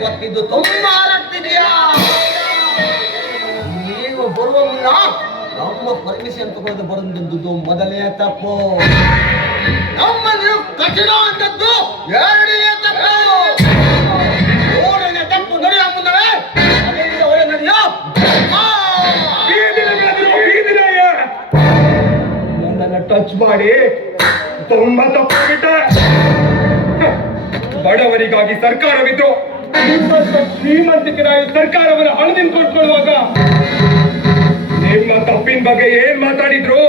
ಗೊತ್ತಿದ್ದು ತುಂಬಾ ನೀವು ನಮ್ಮ ಪರ್ಮಿಷನ್ ತಗೊಂಡು ಮೊದಲೇ ತಪ್ಪು. ನಮ್ಮ ನೀವು ಅಂತದ್ದು ಎರಡನೇ ಮಾಡಿ ತುಂಬಾ ತಪ್ಪಾಗಿಟ್ಟೆ ಬಡವರಿಗಾಗಿ ಸರ್ಕಾರವಿದ್ರು ಶ್ರೀಮಂತಿಕರಾಗಿ ಸರ್ಕಾರವನ್ನು ಹಣದಿಂದ ಕೊಟ್ಕೊಳ್ಳುವಾಗ ನಿಮ್ಮ ತಪ್ಪಿನ ಬಗ್ಗೆ ಏನ್ ಮಾತಾಡಿದ್ರು?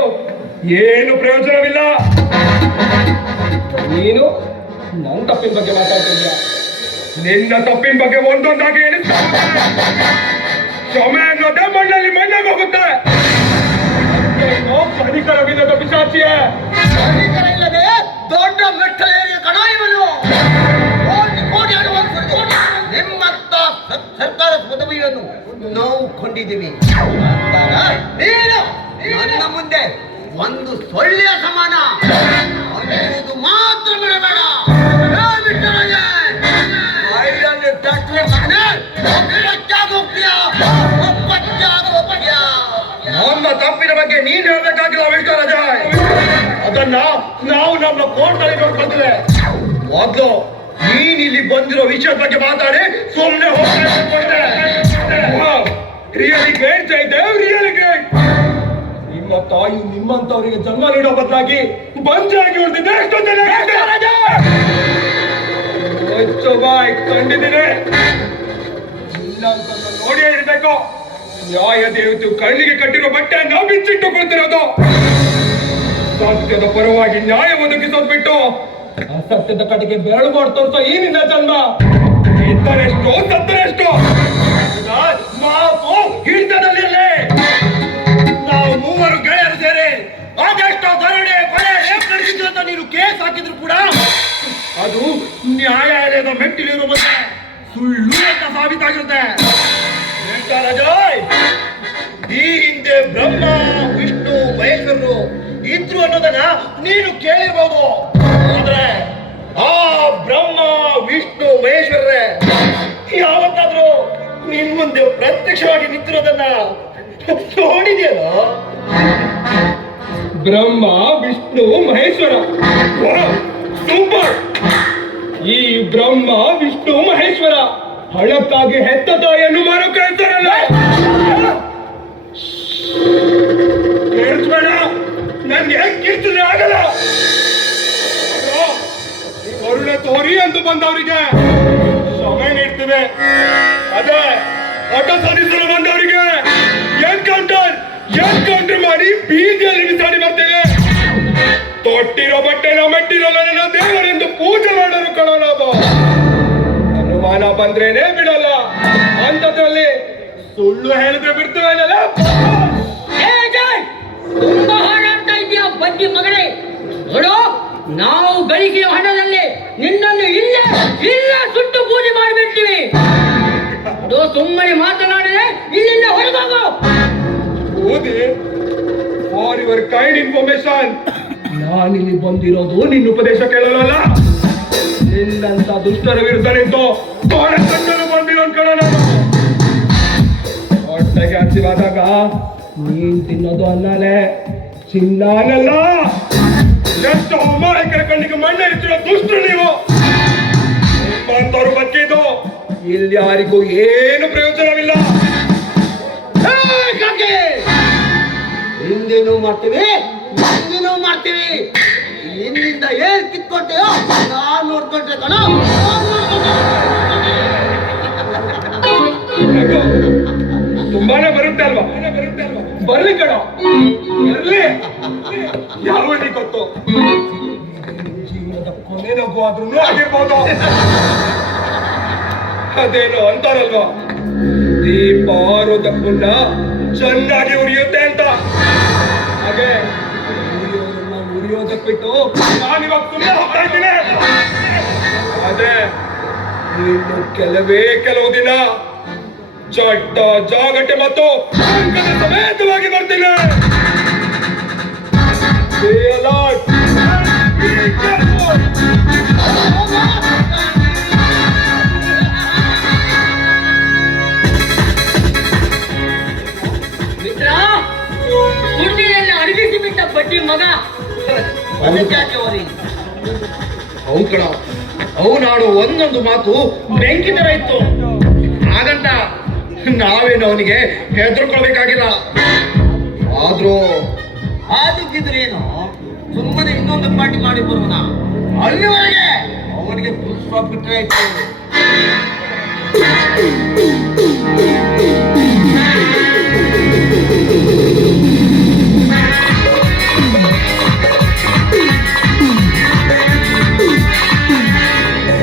ಏನು ಪ್ರಯೋಜನವಿಲ್ಲ. ನೀನು ನನ್ನ ತಪ್ಪಿನ ಬಗ್ಗೆ ಮಾತಾಡ್ತಿದ್ಯಾ? ನಿನ್ನ ತಪ್ಪಿನ ಬಗ್ಗೆ ಒಂದೊಂದಾಗಿ ಹೇಳಿ ಕ್ಷಮೆ ಅನ್ನೋದೇ ಮಣ್ಣಲ್ಲಿ ಮಣ್ಣೆ ಹೋಗುತ್ತೆ. ಏನೋ ಕನಿಕರವಿಲ್ಲದ ಪಿಶಾಚಿಯೇ. ಇಲ್ಲದೆ ದೊಡ್ಡ ಮೆಟ್ಟಲೇರಿಯ ಕಣಾಯವನ್ನು ಕೋಟಿ ಕೋಟಿ ನಿಮ್ಮಂತ ಸರ್ಕಾರ ಪದವಿಯನ್ನು ನಾವು ಕೊಂಡಿದ್ದೀವಿ. ನೀನು ನನ್ನ ಮುಂದೆ ಒಂದು ಸೊಳ್ಳೆಯ ಸಮಾನ. ಅನ್ನುವುದು ಮಾತ್ರ ಬಿಡಬೇಡ. ಏ ನಮ್ಮ ಕೋರ್ಟ್ನಲ್ಲಿ ನೋಡ್ಕೊಳ್ತೇವೆ ಮೊದಲು ನೀನ್ ಇಲ್ಲಿ ಬಂದಿರೋ ವಿಷಯದ ಬಗ್ಗೆ ಮಾತಾಡಿ ಸುಮ್ಮನೆ really great Jayadev really great ನಿಮ್ಮ ತಾಯಿ ನಿಮ್ಮಂತವರಿಗೆ ಜನ್ಮ ನೀಡೋ ಬದಲಾಗಿ ಬಂಜಾಗಿ ಉಳಿದಿದ್ದೆ ಎಷ್ಟೋ ಜನ ಬಾಯ್ ಕಂಡಿದ್ದೀನಿ. ಇಲ್ಲ ಅಂತ ನೋಡಿಯೇ ಇರ್ಬೇಕು. ನ್ಯಾಯ ದೇವತೆ ಕಣ್ಣಿಗೆ ಕಟ್ಟಿರೋ ಬಟ್ಟೆ ನಾವು ಬಿಚ್ಚಿಟ್ಟು ಬಿಚ್ಚಿಟ್ಟುಕೊಳ್ತಿರೋದು ಸತ್ಯದ ಪರವಾಗಿ ನ್ಯಾಯ ಒದಗಿಸೋದ್ ಬಿಟ್ಟು ಅಸತ್ಯದ ಕಡೆಗೆ ಬೆರಳು ಮಾಡಿ ಏನಿಲ್ಲ ಈ ನಿನ್ನ ಜನ್ಮ. ಇದ್ದರೆಷ್ಟು ಸತ್ತರೆಷ್ಟು. ಮಾತು ಹಿಡಿತದಲ್ಲಿರಲಿ. ನಾವು ಮೂವರು ಗೆಳೆಯರು ಸೇರಿ ಅದೆಷ್ಟೋ ಧರಣಿ ಕೊಲೆ ರೇಪ್ ನಡೆಸಿದ್ರು ಅಂತ ನೀನು ಕೇಸ್ ಹಾಕಿದ್ರು ಕೂಡ ಅದು ನ್ಯಾಯಾಲಯದ ಮೆಟ್ಟಿಲಿರುವ ಮತ್ತೆ ಸುಳ್ಳು ಅಂತ ಸಾಬೀತಾಗಿರುತ್ತೆ. ವೆಂಕಟರಾಜಯ್, ಈ ಹಿಂದೆ ಬ್ರಹ್ಮ ವಿಷ್ಣು ಮಹೇಶ್ವರರು ಇದ್ರು ಅನ್ನೋದನ್ನ ನೀನು ಕೇಳಿರ್ಬೋದು. ಆದ್ರೆ ಆ ಬ್ರಹ್ಮ, ವಿಷ್ಣು, ಮಹೇಶ್ವರರೇ, ಯಾವತ್ತಾದ್ರೂ ನಿನ್ ಮುಂದೆ ಪ್ರತ್ಯಕ್ಷವಾಗಿ ನಿಂತಿರೋದನ್ನ ನೋಡಿದೆಯಲ್ಲ ಬ್ರಹ್ಮ, ವಿಷ್ಣು, ಮಹೇಶ್ವರ. ಸೂಪರ್. ಈ ಬ್ರಹ್ಮ, ವಿಷ್ಣು, ಮಹೇಶ್ವರ ಹಳಕ್ಕಾಗಿ ಹೆತ್ತ ತಾಯಿಯನ್ನು ಮಾರೋ ಆಗಲ್ಲ ಕರುಣೆ ತೋರಿ ಅಂತ ಬಂದವರಿಗೆ ಕ್ಷಮೆ ನೀಡ್ತೀವಿ. ಅದೇ ಹಠ ಸಾಧಿಸಲು ಬಂದವರಿಗೆ ಎನ್ಕೌಂಟರ್ ಎನ್ಕೌಂಟರ್ ಮಾಡಿ ಬೀದಿಯಲ್ಲಿ ಬಿಸಾಡಿ ಬರ್ತೇವೆ ತೊಟ್ಟಿರೋ ಬಟ್ಟೆನ ಮೆಟ್ಟಿರೋ ನನ್ನ ದೇವರೆಂದು ಪೂಜೆ ಮಾಡಲು ಕಣ ಅನುಮಾನ ಬಂದ್ರೇನೆ ಬಿಡಲ್ಲ. ಅಂತದ್ರಲ್ಲಿ ಸುಳ್ಳು ಹೇಳಿದ್ರೆ ಬಿಡ್ತೇವಲ್ಲ ಸುಮ್ಮನೆ ಮಾತನಾಡಿದೆ ಇಲ್ಲಿಂದ ಹೊರಗೋಗು. ಓದಿ ಫಾರ್ ಯುವರ್ ಕೈಂಡ್ ಇನ್ಫಾರ್ಮೇಶನ್ ನಾನಿಲ್ಲಿ ಬಂದಿರೋದು ನಿನ್ನ ಉಪದೇಶ ಕೇಳಲ್ಲ ನಿನ್ನಂತ ದುಷ್ಟರ ವಿರುದ್ಧ ನಿಂತು ಕಣ್ಣನ್ನು ಬಂದಿರೋ ಕೇಳೋಣ ಹೊಟ್ಟೆಗೆ ಹಸಿವಾದಾಗ ನೀನ್ ತಿನ್ನೋದು ಅನ್ನಲೇ ಚಿನ್ನ ಅನ್ನಲ್ಲ ಎಷ್ಟು ಅಮಾಯಕರ ಕಣ್ಣಿಗೆ ಮಣ್ಣೆ ಇರ್ತಿರೋ ದುಷ್ಟ ನೀವು. ನಿಮ್ಮಂತವ್ರು ಬಚ್ಚಿದ್ದು ಇಲ್ಲಿ ಯಾರಿಗೂ ಏನು ಪ್ರಯೋಜನವಿಲ್ಲ! ಹಿಂದಿನೂ ಮಾಡ್ತೀವಿ ಹಿಂದಿನೂ ಮಾಡ್ತೀವಿ. ಇಲ್ಲಿಂದ ಏನ್ ಕಿತ್ಕೊಟ್ಟೆಯೋ ನಾನ್ ನೋಡ್ಕೊಂಡ್ರೆ ಕಣ. ತುಂಬಾನೇ ಬರುತ್ತೆ ಅಲ್ವಾ? ಬರ್ಲಿ ಕಣ. ಬರ್ಲಿ. ಯಾರು ಗೊತ್ತು ಜೀವನದ ಕೊನೆ ನಗು ಆದ್ರೂ ಆಗಿರ್ಬೋದು. ಅದೇನೋ ಅಂತಾರಲ್ವಾ ದೀಪ ಆರೋದಕ್ಕೂಡ ಚೆನ್ನಾಗಿ ಉರಿಯುತ್ತೆ ಅಂತ ಹಾಗೆ ಉರಿಯೋ ಉರಿಯೋದಕ್ಕೆ ನಾನು ಇವಾಗ ಸುಮ್ಮನೆ ಹೋಗ್ತಾ ಅದೇ ಇನ್ನು ಕೆಲವೇ ಕೆಲವು ದಿನ ಚಟ್ಟ ಜಾಗಟೆ ಮತ್ತು ಸಮೇತವಾಗಿ ಬರ್ತೀನಿ Be alert! Be careful! ಅವು ಕಣ. ಅವು ನಾಡು ಒಂದೊಂದು ಮಾತು ಬೆಂಕಿ ತರ ಇತ್ತು. ಹಾಗಂತ ನಾವೇನು ಅವನಿಗೆ ಹೆದರ್ಕೊಳ್ಬೇಕಾಗಿಲ್ಲ. ಆದ್ರೂ ಆದಕ್ಕಿದ್ರೇನು ಸುಮ್ಮನೆ ಇನ್ನೊಂದು ಪಾರ್ಟಿ ಮಾಡಿ ಬರೋಣ. ಅಲ್ಲಿವರೆಗೆ ಅವನಿಗೆ ಫುಲ್ ಸ್ಟಾಪ್ ಬಿಟ್ಟರೆ ಆಯ್ತು.